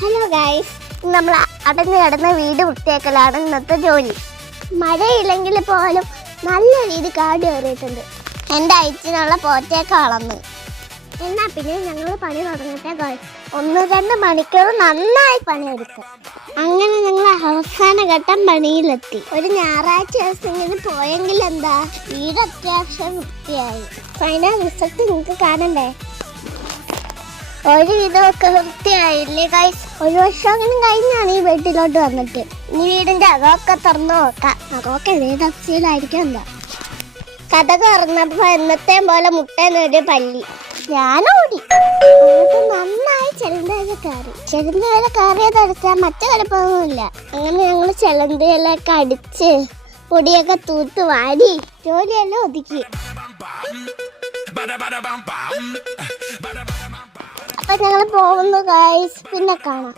Hello guys, നമ്മൾ അടഞ്ഞു കിടന്ന വീട് വൃത്തിയാക്കലാണ് ഇന്നത്തെ ജോലി. മഴയില്ലെങ്കിൽ പോലും നല്ല രീതി കാട് കയറിയിട്ടുണ്ട്. എൻ്റെ അയച്ചിനുള്ള പോറ്റയൊക്കെ വളർന്ന്. എന്നാ പിന്നെ ഞങ്ങൾ പണി തുടങ്ങട്ടെ ഗൈസ്. 1-2 മണിക്കൂർ നന്നായി പണിയെടുക്കും. അങ്ങനെ ഞങ്ങൾ അവസാന ഘട്ടം പണിയിലെത്തി. ഒരു ഞായറാഴ്ച ദിവസമെങ്കിലും പോയെങ്കിൽ എന്താ, വീട് അത്യാവശ്യം വൃത്തിയായി. ഫൈനൽ റിസൾട്ട് നിങ്ങൾക്ക് കാണണ്ടേ? ഒരു വിധമൊക്കെ വൃത്തിയായില്ലേ ഗൈസ്? 1 വർഷമെങ്കിലും കഴിഞ്ഞാണ് ഈ വീട്ടിലോട്ട് വന്നിട്ട്. ഈ വീടിന്റെ അകമൊക്കെ തുറന്നു നോക്കാം. അകമൊക്കെ ഏതക്ഷയിലായിരിക്കും എന്താ. കഥ തുറന്നപ്പോ എന്നത്തെ പോലെ മുട്ടേന്നൊരു പല്ലി. ഞാനോടി നന്നായി ചെലന്തയില കയറി. ചെലന്തയില കയറിയതടിച്ചാൽ മറ്റു കുഴപ്പമൊന്നുമില്ല. അങ്ങനെ ഞങ്ങൾ ചെലന്തയിലൊക്കെ അടിച്ച് പൊടിയൊക്കെ തൂത്ത് വാരി ജോലിയെല്ലാം ഒതുക്കി. അപ്പൊ ഞങ്ങൾ പോകുന്നു ഗൈസ്, പിന്നെ കാണാം.